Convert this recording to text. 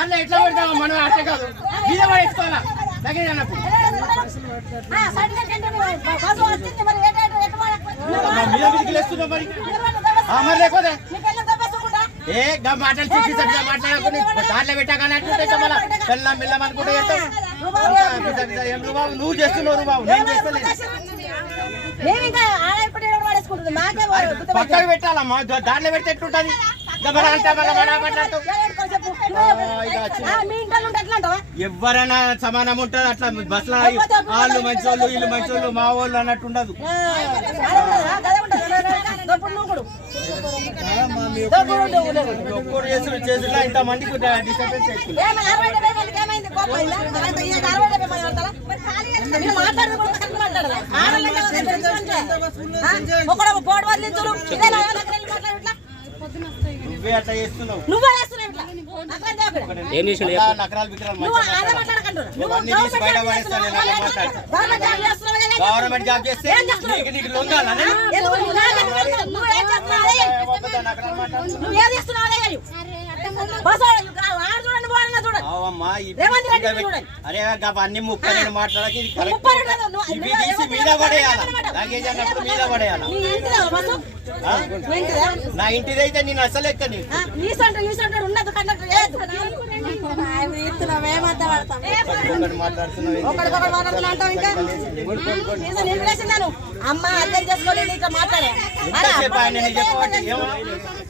అన్న ఇట్లా ఉంటా మన ఆటే కాదు వీదపడిస్తాలా దకే అన్నపు ఆ సడికిండి వాడు వస్తుంది మరి ఏట ఏట ఇట్లా వరాకోవచ్చు మీది మిదికిలుస్తా మరి ఆ మరికోదే నికల బబసు కుట ఏ గమమాటలు చికి సడమాటలు కొని దాళ్ళబెట్టకనట్టు ఉంటది కమల పల్ల మిల్లా మన కోడే ఉంటా నువ్వు బావు నువ్వు చేస్తను రబావు నేను చేస్తను నేను ఇంకా ఆలై కొడే వాడు అడుకుంటది మాకే వాడు పక్కాబెట్టాల మా దాళ్ళబెట్టేట ఉంటది గబరాంటా మడ బడా పడతావు ఎవరైనా సమానం ఉంటది అట్లా బస్ వాళ్ళు మంచి వాళ్ళు వీళ్ళు మంచి వాళ్ళు మా వాళ్ళు అన్నట్టు ఉండదు నువ్వే అట్లా చేస్తున్నావు నువ్వే గవర్నమెంట్ జాబ్ చేస్తే నీకు నీకు లొంగాలనే నువ్వు ఏం చేస్తున్నావు నువ్వు ఏం చేస్తున్నావు అన్ని ముప్పై రెండు మాట్లాడాలి మీద పడేయాలేజ్ నా ఇంటిది అయితే నేను అసలెక్క మాట్లాడుతున్నాను అమ్మ అర్థం చేసుకోలేదు ఇట్లా మాట్లాడే చెప్పండి